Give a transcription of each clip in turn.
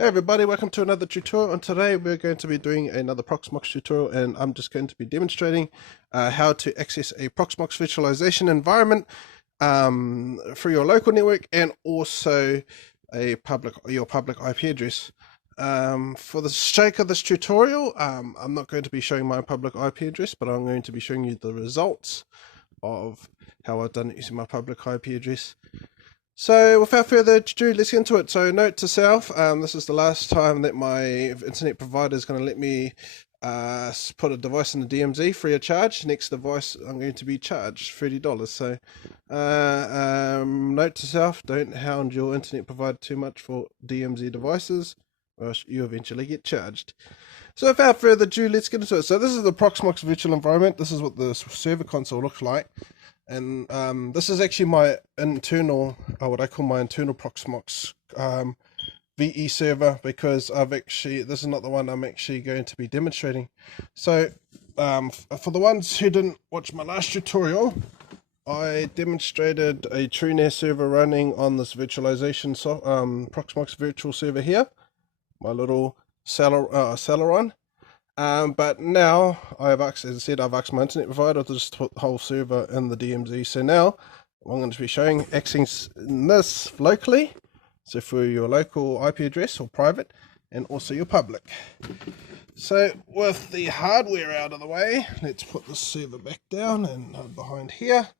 Hey everybody, welcome to another tutorial, and today we're going to be doing another proxmox tutorial, and I'm just going to be demonstrating how to access a proxmox virtualization environment for your local network and also your public IP address. For the sake of this tutorial, I'm not going to be showing my public IP address, but I'm going to be showing you the results of how I've done it using my public IP address. So without further ado, let's get into it. So note to self, this is the last time that my internet provider is going to let me put a device in the DMZ free of charge. Next device I'm going to be charged $30. So note to self, don't hound your internet provider too much for DMZ devices, or else you eventually get charged. So without further ado, let's get into it. So this is the Proxmox virtual environment. This is what the server console looks like. And this is actually my internal, what I call my internal Proxmox VE server, because this is not the one I'm actually going to be demonstrating. So for the ones who didn't watch my last tutorial, I demonstrated a TrueNAS server running on this virtualization Proxmox virtual server here, my little Celeron. But now I've asked my internet provider to just put the whole server in the DMZ. So now I'm going to be showing accessing this locally, so for your local IP address or private, and also your public. So with the hardware out of the way, let's put the server back down and behind here,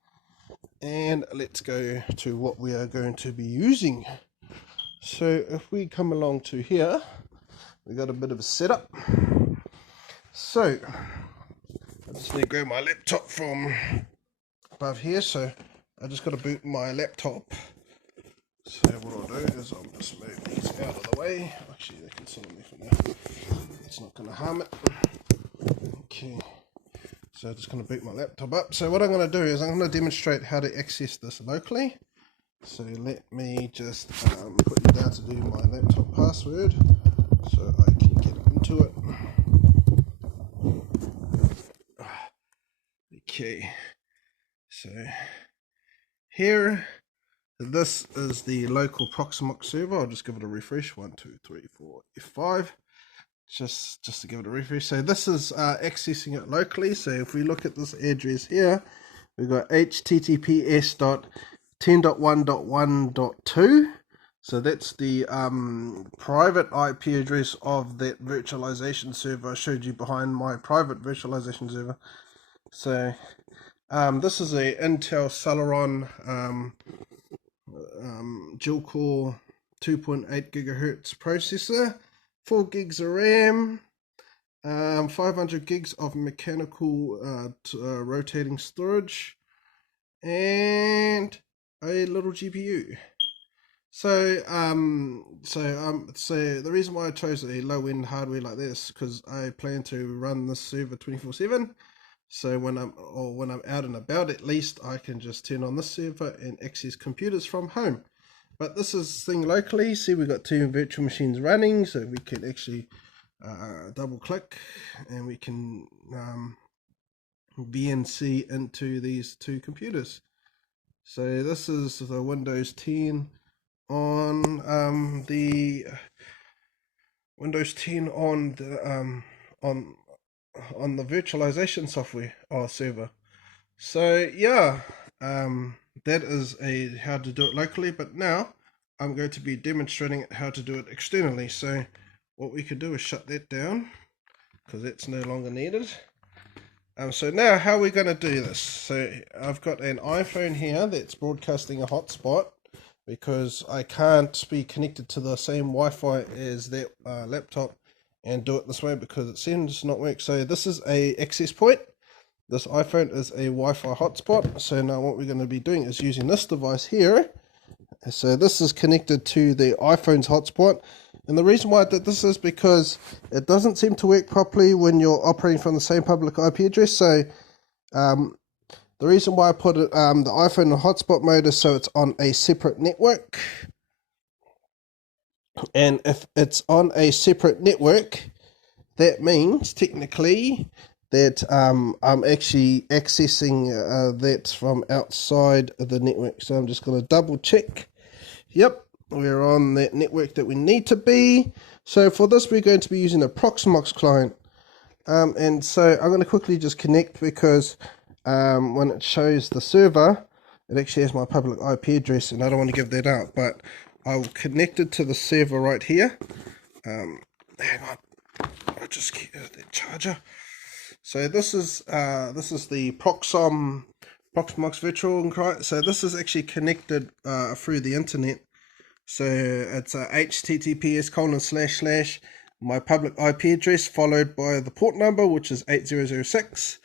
and let's go to what we are going to be using. So if we come along to here, we got a bit of a setup. So I just need to grab my laptop from above here, so I just got to boot my laptop. So what I'll do is I'll just move these out of the way. Actually, they can sit on there for now. It's not going to harm it. Okay, so I'm just going to boot my laptop up. So what I'm going to do is I'm going to demonstrate how to access this locally. So let me just put you down to do my laptop password so I can get into it. Okay, so here, this is the local Proxmox server. I'll just give it a refresh. 1, 2, 3, 4, F5. Just to give it a refresh. So this is accessing it locally. So if we look at this address here, we've got https.10.1.1.2. So that's the private IP address of that virtualization server I showed you behind my private virtualization server. So this is a Intel Celeron dual core 2.8 gigahertz processor, 4 gigs of RAM, 500 gigs of mechanical rotating storage, and a little GPU. So the reason why I chose a low-end hardware like this, because I plan to run this server 24/7. So when I'm out and about, at least I can just turn on this server and access computers from home. But this is thing locally. See, we've got 2 virtual machines running, so we can actually double click and we can VNC into these 2 computers. So this is the Windows 10 on the Windows 10 on the virtualization software or server. So yeah, that is how to do it locally, but now I'm going to be demonstrating how to do it externally. So what we could do is shut that down because it's no longer needed. So now how are we going to do this? So I've got an iPhone here that's broadcasting a hotspot, because I can't be connected to the same Wi-Fi as that laptop and do it this way because it seems to not work. So this is a access point. This iPhone is a Wi-Fi hotspot. So now what we're going to be doing is using this device here. So this is connected to the iPhone's hotspot. And the reason why I did this is because it doesn't seem to work properly when you're operating from the same public IP address. So the reason why I put it, the iPhone in hotspot mode is so it's on a separate network. And if it's on a separate network, that means technically that I'm actually accessing that from outside of the network. So I'm just going to double check. Yep, we're on that network that we need to be. So for this, we're going to be using a proxmox client. And so I'm going to quickly just connect because when it shows the server, it actually has my public IP address, and I don't want to give that out, but I'll connect it to the server right here. Hang on, I'll just get the charger. So this is the proxmox virtual client. So this is actually connected through the internet. So it's a https:// my public IP address followed by the port number, which is 8006,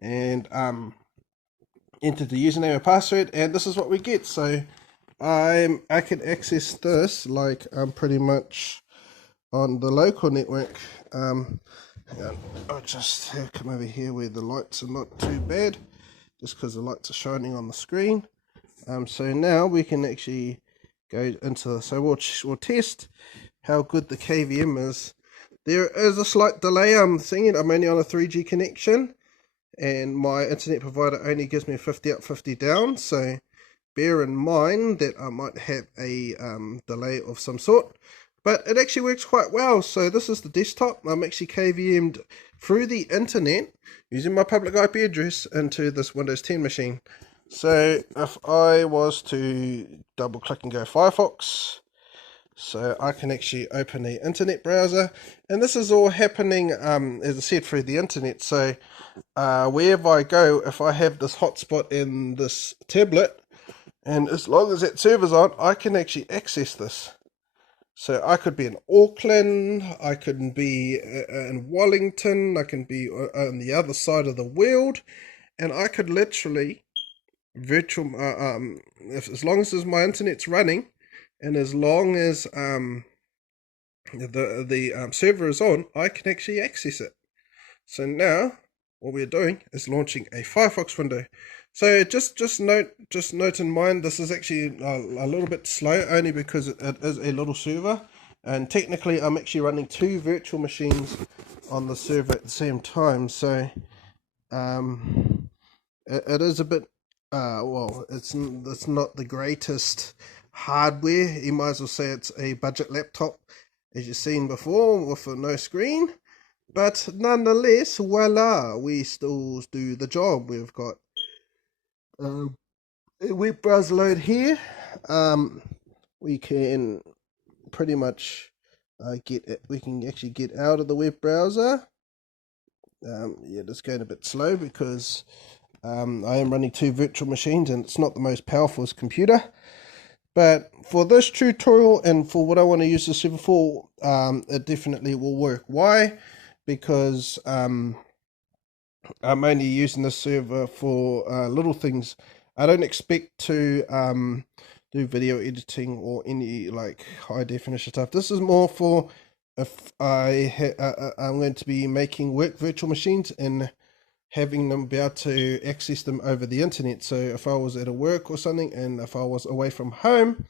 and enter the username and password, and this is what we get. So I can access this like I'm pretty much on the local network. Hang on, I'll just come over here where the lights are not too bad, just because the lights are shining on the screen. So now we can actually go into, so we'll test how good the KVM is. There is a slight delay. I'm seeing it. I'm only on a 3G connection, and my internet provider only gives me 50 up, 50 down. So bear in mind that I might have a delay of some sort, but it actually works quite well. So this is the desktop. I'm actually KVM'd through the internet using my public IP address into this Windows 10 machine. So if I was to double click and go Firefox, so I can actually open the internet browser, and this is all happening, as I said, through the internet. So wherever I go, if I have this hotspot in this tablet, and as long as that server's on, I can actually access this. So I could be in Auckland, I could be in Wellington, I can be on the other side of the world, and I could literally virtual, as long as my internet's running, and as long as the server is on, I can actually access it. So now what we're doing is launching a Firefox window. So just note in mind, this is actually a little bit slow, only because it is a little server, and technically I'm actually running two virtual machines on the server at the same time. So it is a bit well, it's not the greatest hardware. You might as well say it's a budget laptop, as you've seen before, with no screen. But nonetheless, voila, we still do the job. We've got a web browser load here. We can pretty much we can actually get out of the web browser. Yeah, it's going a bit slow because I am running two virtual machines, and it's not the most powerful computer. But for this tutorial and for what I want to use the server for, it definitely will work. Why? Because I'm only using this server for little things. I don't expect to do video editing or any like high definition stuff. This is more for if I'm going to be making work virtual machines and having them be able to access them over the internet. So if I was at a work or something, and if I was away from home,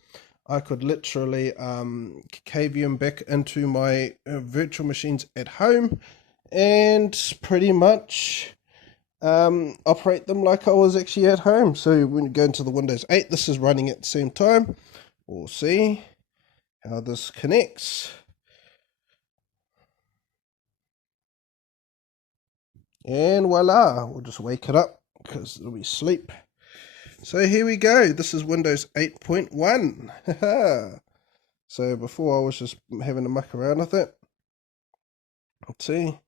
I could literally KVM back into my virtual machines at home and pretty much operate them like I was actually at home. So when you go into the Windows 8, this is running at the same time. We'll see how this connects. And voila, we'll just wake it up because it'll be sleep. So here we go. This is Windows 8.1. So before I was just having to muck around with it. Let's see.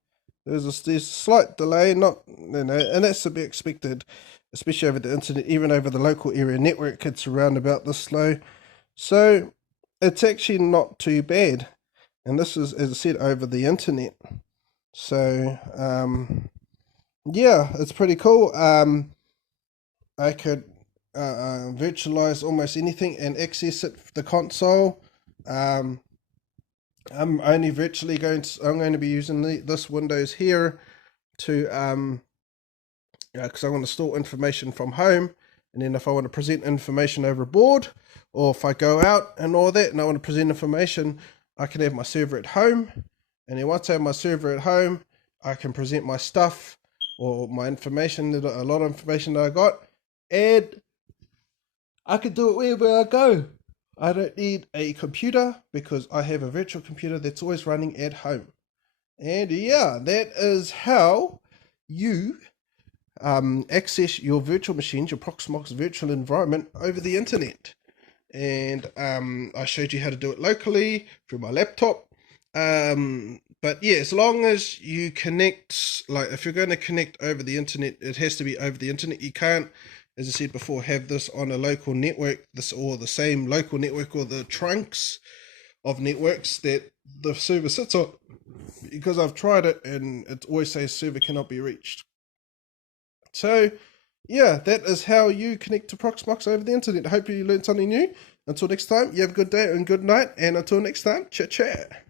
There's a slight delay, and that's to be expected, especially over the internet. Even over the local area network, it's around about this slow. So it's actually not too bad. And this is, as I said, over the internet. So yeah, it's pretty cool. I could virtualize almost anything and access it the console. I'm only virtually I'm going to be using this Windows here to because I want to store information from home, and then if I want to present information over a board, or if I go out and all that and I want to present information, I can have my server at home, and then once I have my server at home, I can present my stuff or my information, a lot of information that I got, and I can do it wherever I go. I don't need a computer because I have a virtual computer that's always running at home. And yeah, that is how you access your virtual machines, your proxmox virtual environment over the internet. And I showed you how to do it locally through my laptop. But yeah, as long as you connect, like if you're going to connect over the internet, it has to be over the internet. You can't, as I said before, have this on a local network, or the same local network, or the trunks of networks that the server sits on, because I've tried it and it always says server cannot be reached. So yeah, that is how you connect to Proxmox over the internet. I hope you learned something new. Until next time, you have a good day and good night. And until next time, chat chat.